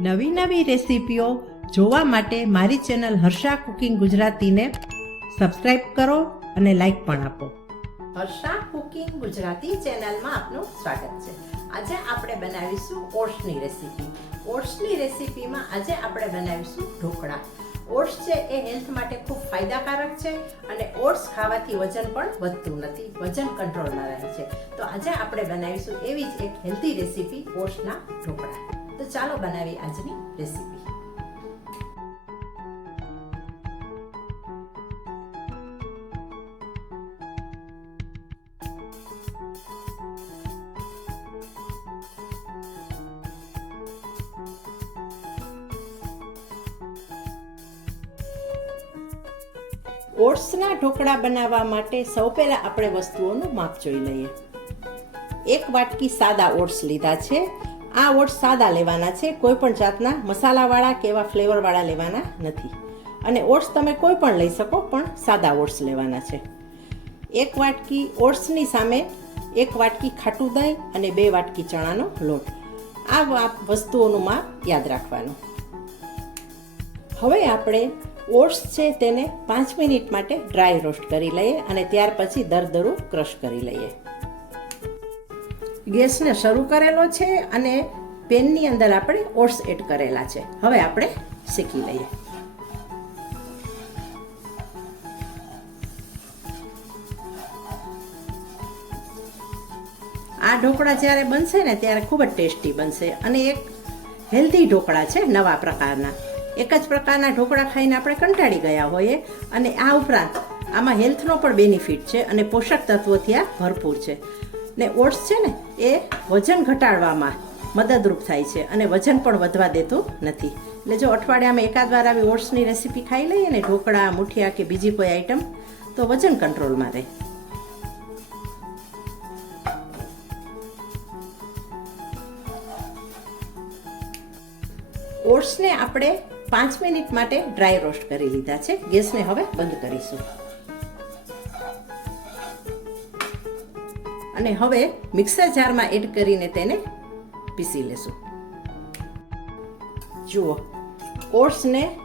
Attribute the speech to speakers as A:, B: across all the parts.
A: નવી નવી રેસીપીઓ જોવા માટે મારી ચેનલ હર્ષા કુકિંગ ગુજરાતીને સબસ્ક્રાઇબ કરો અને લાઈક પણ આપો. હર્ષા કુકિંગ ગુજરાતી ચેનલમાં આપનું સ્વાગત છે. આજે આપણે બનાવીશું ઓટ્સની રેસીપી. ઓટ્સની રેસીપીમાં આજે આપણે બનાવીશું ઢોકળા. ઓટ્સ છે એ હેલ્થ માટે ખૂબ ફાયદાકારક છે અને ઓટ્સ ખાવાથી વજન પણ વધતું નથી. વજન કંટ્રોલમાં રહે છે. તો આજે આપણે બનાવીશું એવી જ એક હેલ્ધી રેસીપી ઓટ્સના ઢોકળા. તો ચાલો બનાવી આજની રેસીપી ઓટ્સના ઢોકળા બનાવવા માટે સૌ પહેલાં આપણે વસ્તુઓનું માપ જોઈ લઈએ. એક વાટકી સાદા ઓટ્સ લીધા છે. આ ઓટ્સ સાદા લેવાના છે, કોઈ પણ જાતના મસાલાવાળા કે એવા ફ્લેવરવાળા લેવાના નથી. અને ઓટ્સ તમે કોઈ પણ લઈ શકો, પણ સાદા ઓટ્સ લેવાના છે. એક વાટકી ઓટ્સની સામે એક વાટકી ખાટું દહીં અને બે વાટકી ચણાનો લોટ. આ વસ્તુઓનું માપ યાદ રાખવાનું. હવે આપણે ઓટ્સ છે તેને પાંચ મિનિટ માટે ડ્રાય રોસ્ટ કરી લઈએ અને ત્યાર પછી દરદરું ક્રશ કરી લઈએ. ગેસને શરૂ કરેલો છે અને પેનની અંદર આપણે ઓટ્સ એડ કરેલા છે. હવે આપણે શેકી લઈએ. આ ઢોકળા જ્યારે બનશે ને ત્યારે ખૂબ જ ટેસ્ટી બનશે અને એક હેલ્ધી ઢોકળા છે નવા પ્રકારના. એક જ પ્રકારના ઢોકળા ખાઈને આપણે કંટાળી ગયા હોઈએ અને આ ઉપરાંત આમાં હેલ્થનો પણ બેનિફિટ છે અને પોષક તત્વોથી આ ભરપૂર છે. ને ઓટ્સ છે ને, એ વજન ઘટાડવામાં મદદરૂપ થાય છે અને વજન પણ વધવા દેતું નથી. એટલે જો અઠવાડિયામાં એકાદ વાર આવી ઓટ્સની રેસીપી ખાઈ લઈએ ને, ઢોકળા, મુઠિયા કે બીજી કોઈ આઈટમ તો વજન કંટ્રોલમાં રહે. ઓટ્સને આપણે પાંચ મિનિટ માટે ડ્રાય રોસ્ટ કરી લીધા છે. ગેસને હવે બંધ કરીશું. અને હવે મિક્સર જારમાં એડ કરીને તેને પીસી લેશું. જુઓ ઓટ્સને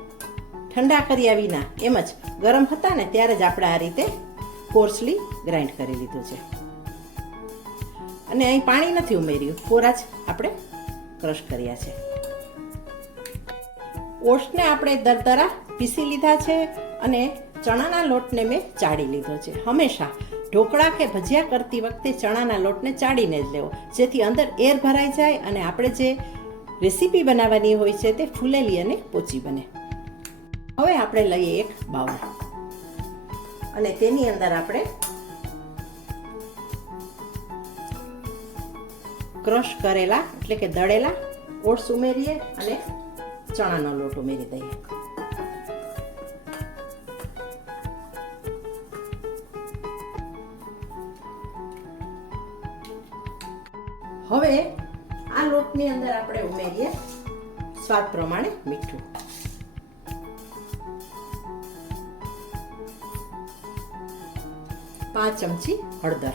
A: ઠંડા કર્યા વિના એમ જ ગરમ હતા ને ત્યારે જ આપણે આ રીતે કોર્સલી ગ્રાઇન્ડ કરી લીધું છે. અને અહીં પાણી નથી ઉમેર્યું, કોરા જ આપણે ક્રશ કર્યા છે. ઓટ્સને આપણે દરદરા પીસી લીધા છે અને ચણાના લોટને મેં ચાળી લીધો છે. હંમેશા ઢોકળા કે ભજીયા કરતી વખતે ચણાના લોટને ચાળીને જ લેવો. જેથી અંદર એર ભરાઈ જાય અને આપણે જે રેસીપી બનાવવાની હોય છે તે ફૂલેલી અને પોચી બને. હવે આપણે લઈએ એક બાઉલ. અને તેની અંદર આપણે ક્રશ કરેલા, એટલે કે દળેલા, ઓટ્સ ઉમેરીએ અને ચણાનો લોટ ઉમેરી દઈએ. સ્વાદ પ્રમાણે મીઠું. પાંચ ચમચી હળદર.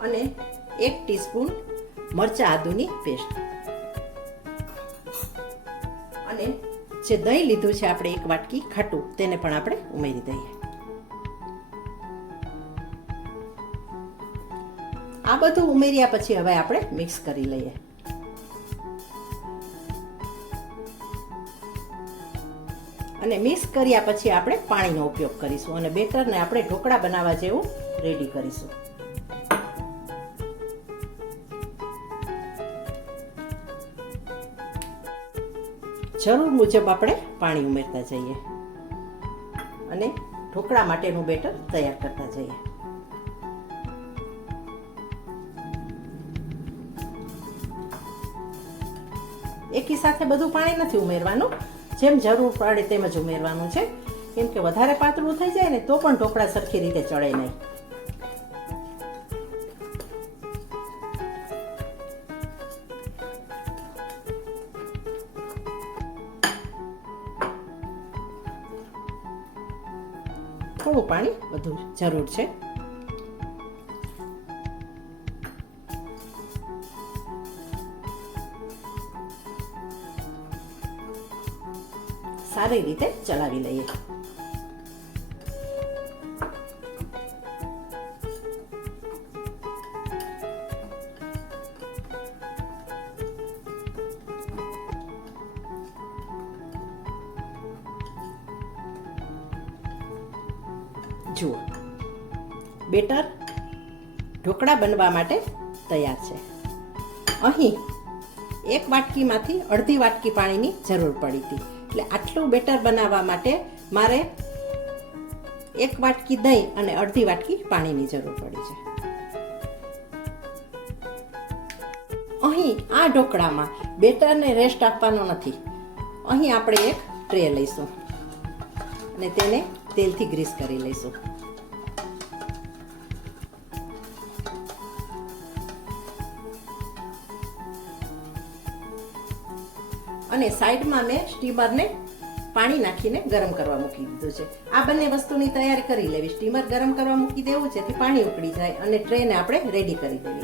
A: અને એક ટીસ્પૂન મરચા આદુની પેસ્ટ. અને જે દહીં લીધું છે, આપણે એક વાટકી ખાટું, તેને પણ આપણે ઉમેરી દઈએ. આ બધું ઉમેર્યા પછી હવે આપણે મિક્સ કરી લઈએ. અને મિક્સ કર્યા પછી આપણે પાણીનો ઉપયોગ કરીશું અને બેટરને આપણે ઢોકળા બનાવવા જેવું રેડી કરીશું. જરૂર મુજબ આપણે પાણી ઉમેરતા જઈએ. અને ઢોકળા માટેનું બેટર તૈયાર કરતા જઈએ. એકી સાથે બધું પાણી નથી ઉમેરવાનું. જેમ જરૂર પડે તેમ જ ઉમેરવાનું છે. કેમ કે વધારે પાતળું થઈ જાય ને તો પણ ઢોકળા સરખી રીતે ચડે નહીં. થોડું પાણી વધુ જરૂર છે. સારી રીતે ચલાવી લઈએ. જુઓ, બેટર ઢોકળા બનવા માટે તૈયાર છે. અહીં એક વાટકીમાંથી અડધી વાટકી પાણીની જરૂર પડી હતી. એટલે આટલું બેટર બનાવવા માટે મારે એક વાટકી દહીં અને અડધી વાટકી પાણીની જરૂર પડી છે. અહીં આ ઢોકળામાં બેટરને રેસ્ટ આપવાનો નથી. અહીં આપણે એક ટ્રે લઈશું અને તેને તેલથી ગ્રીસ કરી લઈશું. અને સાઈડમાં મેં સ્ટીમરને પાણી નાખીને ગરમ કરવા મૂકી દીધું છે. આ બંને વસ્તુની તૈયારી કરી લેવી. સ્ટીમર ગરમ કરવા મૂકી દેવું જેથી પાણી ઉકળી જાય અને ટ્રેને આપણે રેડી કરી દેવી.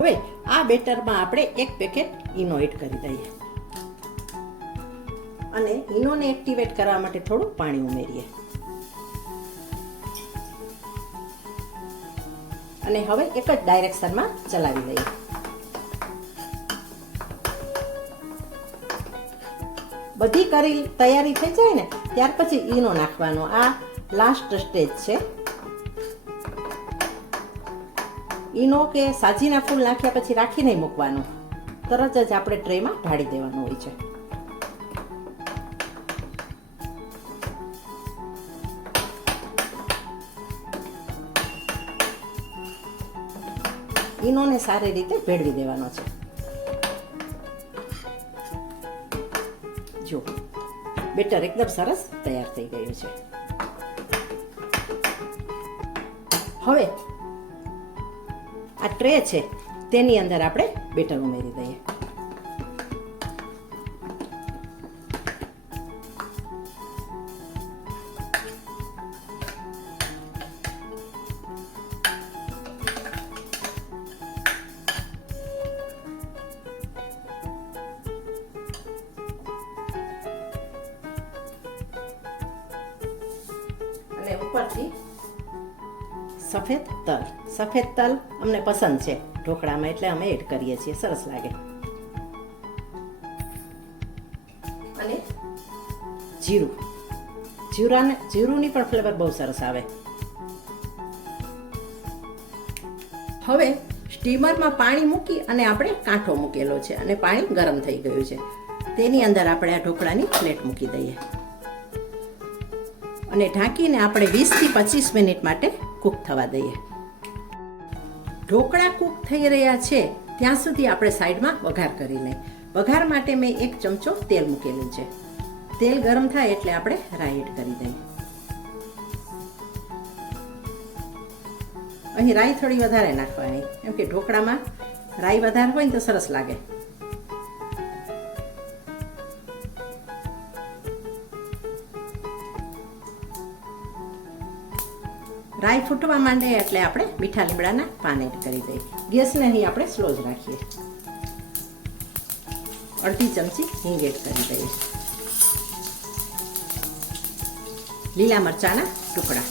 A: હવે આ બેટરમાં આપણે એક પેકેટ ઈનો કરી દઈએ. અને ઈનોને એક્ટિવેટ કરવા માટે થોડું પાણી ઉમેરીએ. અને હવે એક જ ડાયરેક્શનમાં ચલાવી લઈએ. બધી કરી તૈયારી થઈ જાય ને, ત્યાર પછી ઈનો નાખવાનો. આ લાસ્ટ સ્ટેજ છે. ઈનો કે સાજીના ફૂલ નાખ્યા પછી રાખી નહીં મૂકવાનું. તરત જ આપણે ટ્રેમાં ઢાળી દેવાનું હોય છે. ઈનોને સારી રીતે ભેળવી દેવાનો છે. જો. બેટર એકદમ સરસ તૈયાર થઈ ગયું છે. હવે આ ટ્રે છે, તેની અંદર આપણે બેટર ઉમેરી દઈએ. સફેદ તલ સફેદ તલ અમને પસંદ છે. ઢોકળામાં એટલે અમે એડ કરીએ છીએ. સરસ લાગે. અને જીરું. જીરાને, જીરુંની પણ ફ્લેવર બહુ સરસ આવે. હવે સ્ટીમરમાં પાણી મૂકી અને આપણે કાંઠો મૂકેલો છે અને પાણી ગરમ થઈ ગયું છે. તેની અંદર આપણે આ ઢોકળાની પ્લેટ મૂકી દઈએ. અને ઢાંકીને આપણે વીસથી પચીસ મિનિટ માટે કૂક થવા દઈએ. ઢોકળા કૂક થઈ રહ્યા છે, ત્યાં સુધી આપણે સાઈડમાં વઘાર કરી લઈએ. વઘાર માટે મેં એક ચમચો તેલ મૂકેલું છે. તેલ ગરમ થાય એટલે આપણે રાઈ એડ કરી દઈએ. અહીં રાઈ થોડી વધારે નાખવાની એમ કે ઢોકળામાં રાઈ વધારે હોય ને તો સરસ લાગે. રાઈ ફૂટવા માંડે એટલે આપણે મીઠા લીમડાના પાન એડ કરી દઈએ. ગેસને અહીં આપણે સ્લો જ રાખીએ. અડધી ચમચી હિંગ એડ કરી દઈએ. લીલા મરચાના ટુકડા.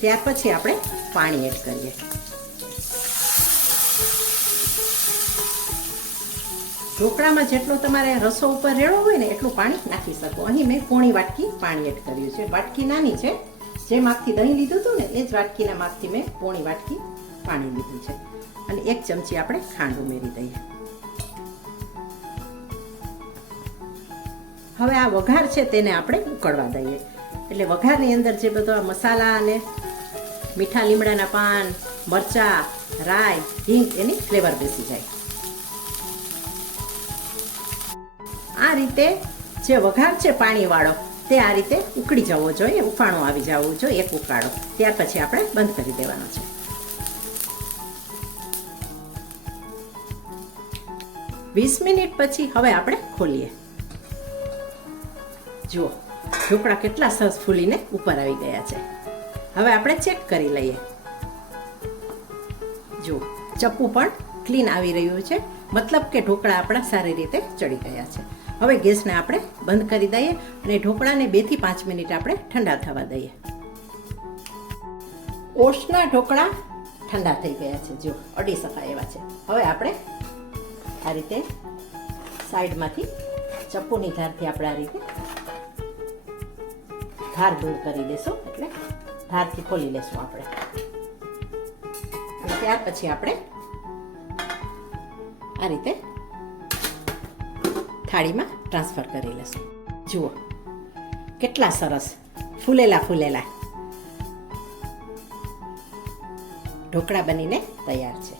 A: ત્યાર પછી આપણે પાણી એડ કરીએ. ઢોકળામાં જેટલો તમારે રસો ઉપર રેડો હોય ને એટલું પાણી નાખી શકો. અહીં મેં પોણી વાટકી પાણી એડ કર્યું છે. વાટકી નાની છે. જે માપથી દહીં લીધું હતું ને, એ જ વાટકીના માપથી મેં પોણી વાટકી પાણી લીધું છે. અને એક ચમચી આપણે ખાંડ ઉમેરી દઈએ. હવે આ વઘાર છે તેને આપણે ઉકળવા દઈએ. એટલે વઘારની અંદર જે બધા મસાલા અને મીઠા લીમડાના પાન, મરચા, રાઈ, હિંગ એની ફ્લેવર બેસી જાય. આ રીતે જે વઘાર છે પાણીવાળો, તે આ રીતે ઉકળી જવો જોઈએ ઉફાણો આવી જવું જોઈએ, એક ઉકાળો. ત્યાર પછી આપણે બંધ કરી દેવાનો છે. વીસ મિનિટ પછી હવે આપણે ખોલીએ. જુઓ, ઢોકળા કેટલા સરસ ફૂલીને ઉપર આવી ગયા છે. હવે આપણે ચેક કરી લઈએ. જુઓ, ચપ્પુ પણ ક્લીન આવી રહ્યું છે. મતલબ કે ઢોકળા આપણા સારી રીતે ચડી ગયા છે. હવે ગેસને આપણે બંધ કરી દઈએ અને ઢોકળાને બેથી પાંચ મિનિટ આપણે ઠંડા થવા દઈએ. ઓટ્સના ઢોકળા ઠંડા થઈ ગયા છે. જો અડી શકાય એવા છે. હવે આપણે આ રીતે સાઈડમાંથી ચપ્પુની ધારથી આપણે આ રીતે ધાર દૂર કરી દેશું. એટલે ધારથી ખોલી લેશું આપણે. ત્યાર પછી આપણે આ રીતે થાળીમાં ટ્રાન્સફર કરી લઈશું જુઓ, કેટલા સરસ, ફૂલેલા ફૂલેલા. ઢોકળા બનીને તૈયાર છે.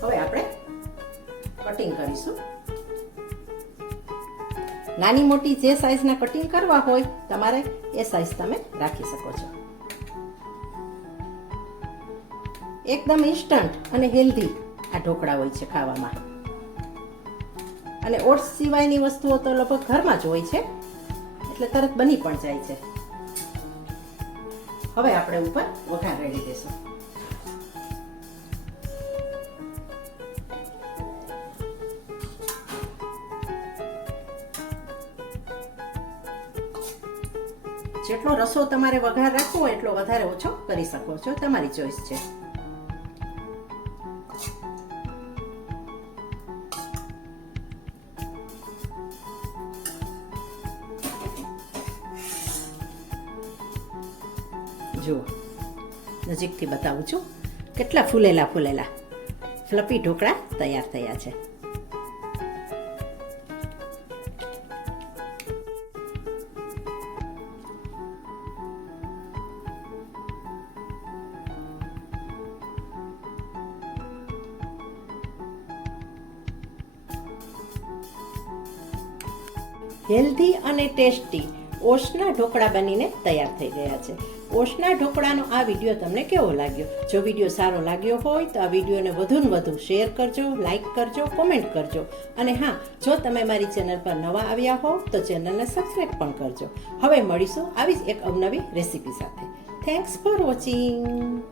A: હવે આપણે કટિંગ કરીશું. નાની મોટી જે સાઈઝના કટિંગ કરવા હોય, તમારે એ સાઈઝ તમે રાખી શકો છો. એકદમ ઇન્સ્ટન્ટ અને હેલ્ધી આ ઢોકળા હોય છે ખાવામાં. અને ઓટ્સ સિવાયની વસ્તુઓ તો લગભગ ઘરમાં જ હોય છે, એટલે તરત બની પણ જાય છે. હવે આપણે ઉપર વઘાર રેડી દેશું જેટલો રસો તમારે વઘાર રાખવો એટલો વધારે ઓછો કરી શકો છો. તમારી ચોઈસ છે. નજીકથી બતાવું છું. કેટલા ફૂલેલા ફૂલેલા. ફ્લપી ઢોકળા તૈયાર થયા છે. હેલ્ધી અને ટેસ્ટી ઓશના ઢોકળા બનીને તૈયાર થઈ ગયા છે. ઓશના ઢોકળાનો આ વીડિયો તમને કેવો લાગ્યો? જો વીડિયો સારો લાગ્યો હોય તો આ વિડીયોને વધુને વધુ શેર કરજો, લાઈક કરજો, કોમેન્ટ કરજો. અને હા, જો તમે મારી ચેનલ પર નવા આવ્યા હો, તો ચેનલને સબસ્ક્રાઈબ પણ કરજો. હવે મળીશું આવી જ એક અવનવી રેસીપી સાથે. Thanks for watching